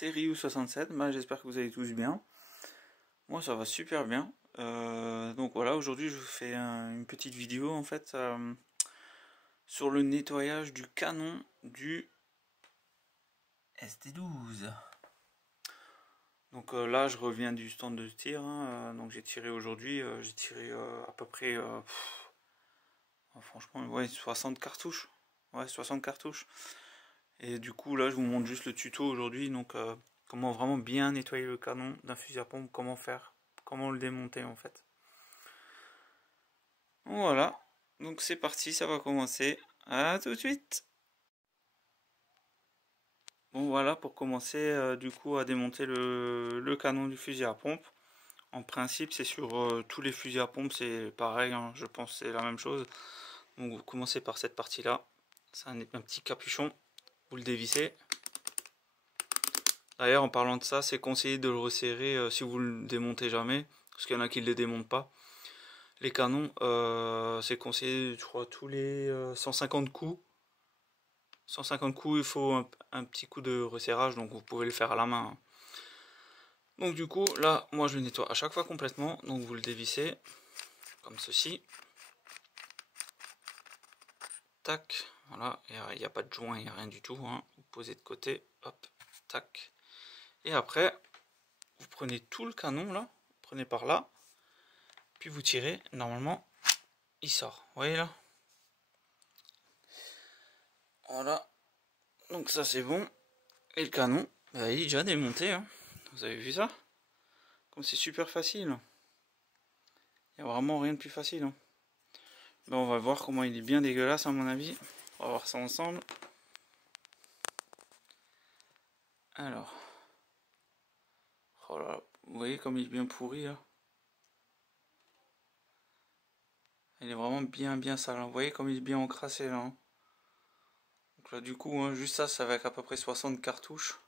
c'est Ryu67, j'espère que vous allez tous bien. Moi ça va super bien. Donc voilà, aujourd'hui je vous fais une petite vidéo en fait sur le nettoyage du canon du ST12. Donc là je reviens du stand de tir, donc j'ai tiré aujourd'hui, j'ai tiré à peu près, franchement, ouais, 60 cartouches. Ouais, 60 cartouches. Et du coup là je vous montre juste le tuto aujourd'hui, donc comment vraiment bien nettoyer le canon d'un fusil à pompe, comment faire, comment le démonter en fait. Voilà, donc c'est parti, ça va commencer. À tout de suite. Bon voilà, pour commencer du coup à démonter le canon du fusil à pompe. En principe c'est sur tous les fusils à pompe, c'est pareil, hein, je pense que c'est la même chose. Donc vous commencez par cette partie là, c'est un petit capuchon, vous le dévissez. D'ailleurs, en parlant de ça, c'est conseillé de le resserrer si vous le démontez jamais, parce qu'il y en a qui ne les démontent pas. Les canons, c'est conseillé, je crois, tous les 150 coups. 150 coups, il faut un petit coup de resserrage, donc vous pouvez le faire à la main. Donc du coup, là, moi je le nettoie à chaque fois complètement, donc vous le dévissez, comme ceci. Tac, voilà, il n'y a pas de joint, il n'y a rien du tout, hein. Vous posez de côté, hop, tac. Et après, vous prenez tout le canon là, vous prenez par là, puis vous tirez, normalement, il sort. Vous voyez là? Voilà. Donc ça c'est bon. Et le canon, bah, il est déjà démonté. Hein. Vous avez vu ça? Comme c'est super facile. Il n'y a vraiment rien de plus facile. Hein. Ben, on va voir comment il est bien dégueulasse à mon avis. On va voir ça ensemble. Alors. Oh là là. Vous voyez comme il est bien pourri là. Il est vraiment bien sale. Hein. Vous voyez comme il est bien encrassé là. Hein. Donc là du coup, hein, juste ça, ça va avec à peu près 60 cartouches.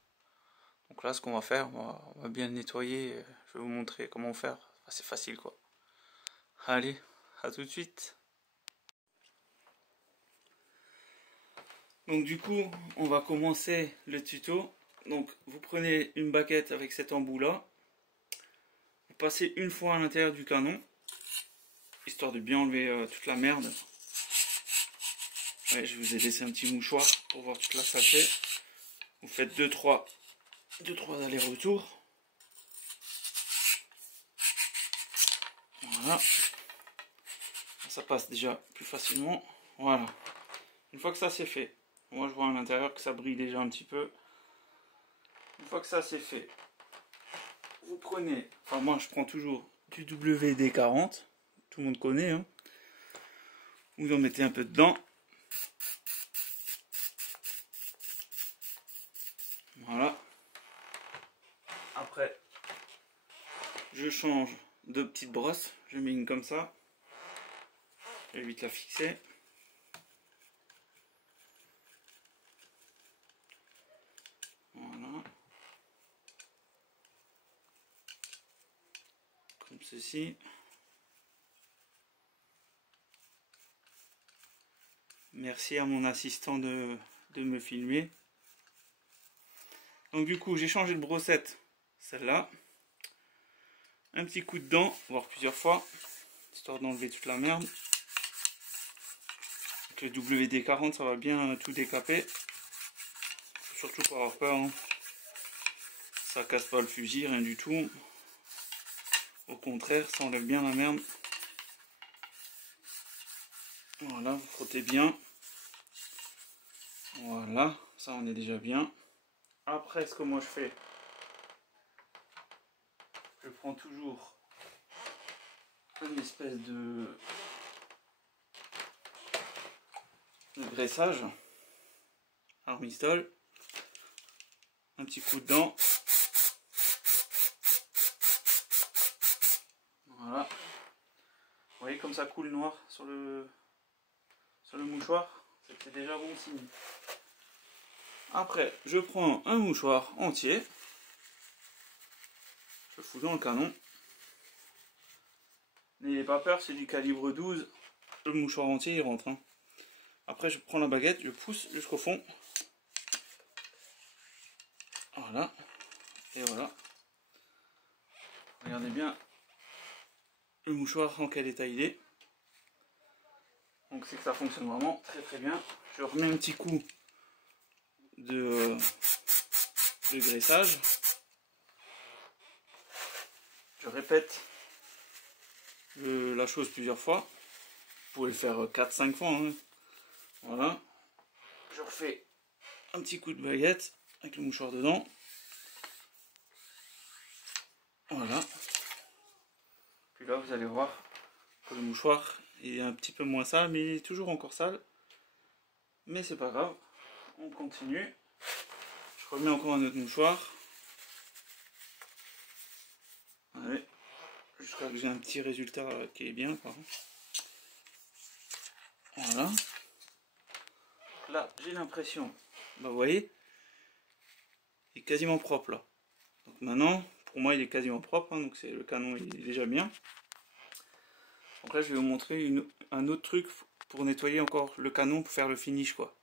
Donc là ce qu'on va faire, on va bien le nettoyer. Je vais vous montrer comment faire. Enfin, c'est facile quoi. Allez, à tout de suite. Donc du coup, on va commencer le tuto. Donc vous prenez une baguette avec cet embout là. Vous passez une fois à l'intérieur du canon. Histoire de bien enlever toute la merde. Ouais, je vous ai laissé un petit mouchoir pour voir toute la saleté. Vous faites 2-3 allers-retours. Voilà. Ça passe déjà plus facilement. Voilà. Une fois que ça c'est fait, moi je vois à l'intérieur que ça brille déjà un petit peu. Une fois que ça c'est fait, vous prenez, enfin moi je prends toujours du WD-40, tout le monde connaît, hein. Vous en mettez un peu dedans. Voilà. Après, je change de petite brosse, je mets une comme ça. Je vais vite la fixer. Voilà. Comme ceci. Merci à mon assistant de me filmer. Donc du coup, j'ai changé de brossette, celle-là. Un petit coup de dent, voire plusieurs fois, histoire d'enlever toute la merde. Avec le WD-40, ça va bien tout décaper. Surtout pas avoir peur. Hein. Ça casse pas le fusil, rien du tout. Au contraire, ça enlève bien la merde. Voilà, vous frottez bien. Voilà, ça on est déjà bien. Après, ce que moi je fais, je prends toujours une espèce de graissage, armistol, un petit coup de dent. Voilà. Vous voyez comme ça coule noir sur le mouchoir, c'est déjà bon signe. Après, je prends un mouchoir entier, je fous dans le canon. N'ayez pas peur, c'est du calibre 12, le mouchoir entier il rentre. Hein. Après, je prends la baguette, je pousse jusqu'au fond. Voilà. Et voilà. Regardez bien le mouchoir en quel état il est. Donc c'est que ça fonctionne vraiment très très bien. Je remets un petit coup de graissage. Je répète la chose plusieurs fois. Vous pouvez le faire 4-5 fois. Hein. Voilà. Je refais un petit coup de baguette avec le mouchoir dedans. Voilà. Puis là, vous allez voir que le mouchoir est un petit peu moins sale, mais il est toujours encore sale. Mais c'est pas grave. On continue. Je remets encore un autre mouchoir. Allez. Jusqu'à que j'ai un petit résultat qui est bien. Pardon. Voilà. Là, j'ai l'impression, bah, vous voyez, il est quasiment propre là. Donc maintenant, pour moi, il est quasiment propre. Hein, donc c'est le canon, il est déjà bien. Donc là, je vais vous montrer un autre truc pour nettoyer encore le canon, pour faire le finish, quoi.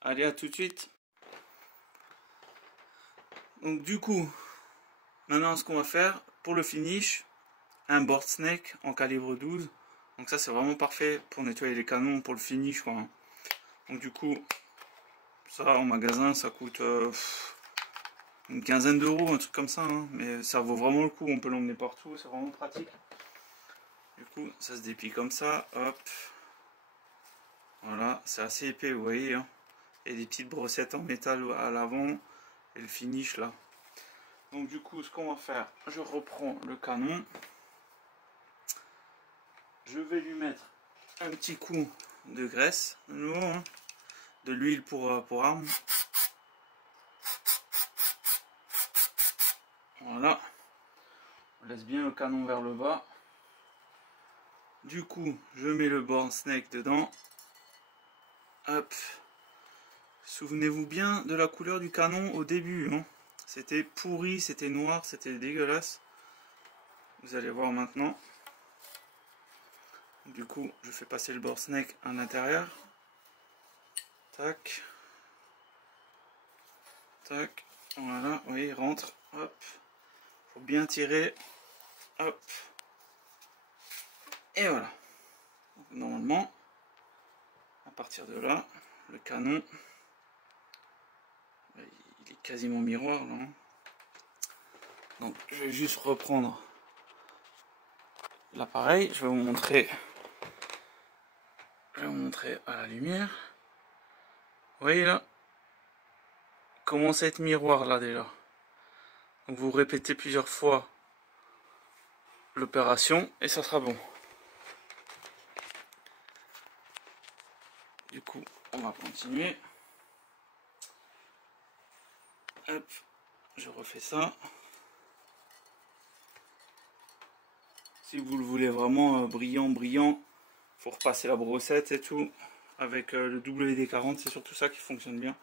Allez, à tout de suite. Donc du coup, maintenant, ce qu'on va faire pour le finish, un board snake en calibre 12. Donc ça, c'est vraiment parfait pour nettoyer les canons, pour le finish, quoi. Hein. Donc du coup, ça en magasin, ça coûte une quinzaine d'euros, un truc comme ça. Hein. Mais ça vaut vraiment le coup, on peut l'emmener partout, c'est vraiment pratique. Du coup, ça se déplie comme ça, hop. Voilà, c'est assez épais, vous voyez. Hein. Et des petites brossettes en métal à l'avant. Et le finish là. Donc du coup, ce qu'on va faire, je reprends le canon. Je vais lui mettre un petit coup de graisse, de nouveau, hein, de l'huile pour arme. Voilà. On laisse bien le canon vers le bas. Du coup, je mets le board snake dedans. Hop. Souvenez-vous bien de la couleur du canon au début. Hein. C'était pourri, c'était noir, c'était dégueulasse. Vous allez voir maintenant. Du coup, je fais passer le board snake à l'intérieur. Tac. Tac. Voilà, oui, il rentre. Hop. Faut bien tirer. Hop. Et voilà. Donc, normalement, à partir de là, le canon, il est quasiment miroir là. Hein. Donc, je vais juste reprendre l'appareil. Je vais vous montrer. Je vais vous montrer à la lumière. Vous voyez là, commence à être miroir là déjà. Donc vous répétez plusieurs fois l'opération et ça sera bon. Du coup, on va continuer. Hop, je refais ça. Si vous le voulez vraiment brillant, faut repasser la brossette et tout. Avec le WD-40, c'est surtout ça qui fonctionne bien.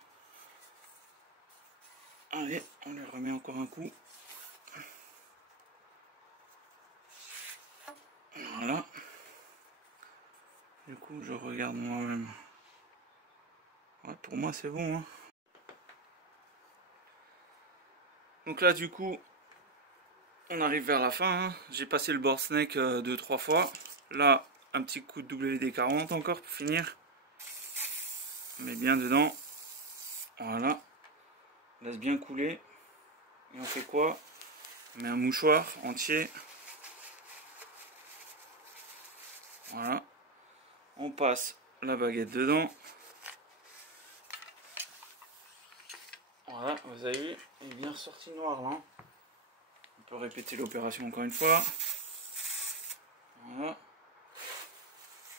Allez, on lui remet encore un coup. Voilà. Du coup, je regarde moi-même. Ouais, pour moi, c'est bon. Hein. Donc là, du coup, on arrive vers la fin. Hein. J'ai passé le board snake 2-3 fois. Là, un petit coup de WD-40 encore pour finir. On met bien dedans. Voilà. On laisse bien couler. Et on fait quoi? On met un mouchoir entier. Voilà. On passe la baguette dedans. Voilà, vous avez vu, il est bien ressorti noir là. On peut répéter l'opération encore une fois. Voilà.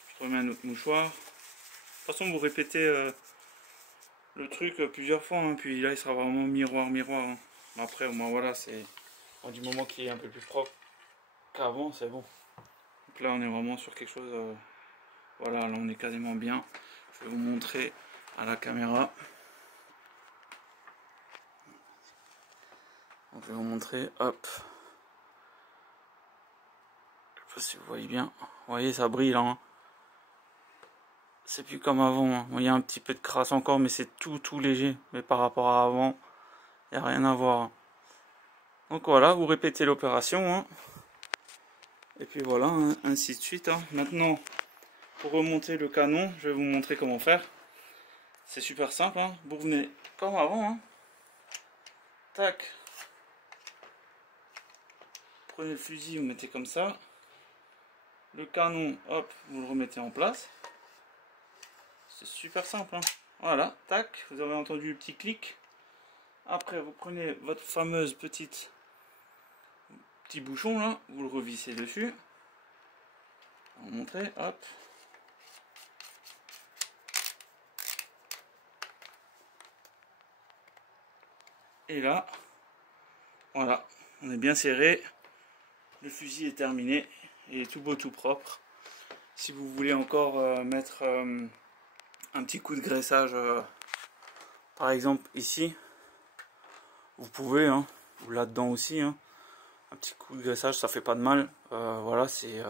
Je remets un autre mouchoir. De toute façon, vous répétez le truc plusieurs fois, hein, puis là il sera vraiment miroir. Hein. Après, moi voilà, c'est du moment qu'il est un peu plus propre qu'avant, c'est bon. Donc là, on est vraiment sur quelque chose. Voilà, là on est quasiment bien. Je vais vous montrer à la caméra. Donc, je vais vous montrer, hop. Je sais pas si vous voyez bien. Vous voyez, ça brille là. Hein. C'est plus comme avant. Hein. Il y a un petit peu de crasse encore, mais c'est tout léger. Mais par rapport à avant, il n'y a rien à voir. Donc voilà, vous répétez l'opération, hein. Et puis voilà, hein, ainsi de suite, hein. Maintenant, pour remonter le canon, je vais vous montrer comment faire. C'est super simple, hein. Vous revenez comme avant, hein. Tac. Prenez le fusil, vous mettez comme ça. Le canon, hop, vous le remettez en place. C'est super simple, hein. Voilà, tac, vous avez entendu le petit clic. Après, vous prenez votre fameuse petit bouchon là, vous le revissez dessus. On va montrer, hop. Et là, voilà, on est bien serré. Le fusil est terminé. Il est tout beau, tout propre. Si vous voulez encore mettre un petit coup de graissage, par exemple ici, vous pouvez, hein, ou là-dedans aussi, hein, un petit coup de graissage, ça fait pas de mal. Voilà, c'est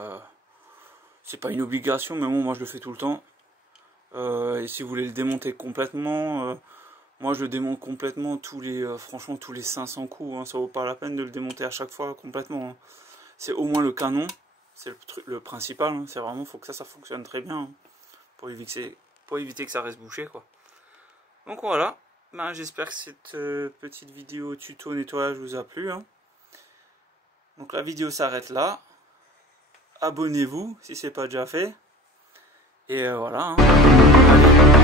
pas une obligation, mais bon, moi je le fais tout le temps. Et si vous voulez le démonter complètement, moi je le démonte complètement franchement tous les 500 coups, hein, ça vaut pas la peine de le démonter à chaque fois complètement, hein. C'est au moins le canon, c'est le principal, hein. C'est vraiment, faut que ça fonctionne très bien, hein, pour éviter que ça reste bouché, quoi. Donc voilà, ben, j'espère que cette petite vidéo tuto nettoyage vous a plu, hein. Donc la vidéo s'arrête là. Abonnez-vous si c'est pas déjà fait. Et voilà, hein. Allez.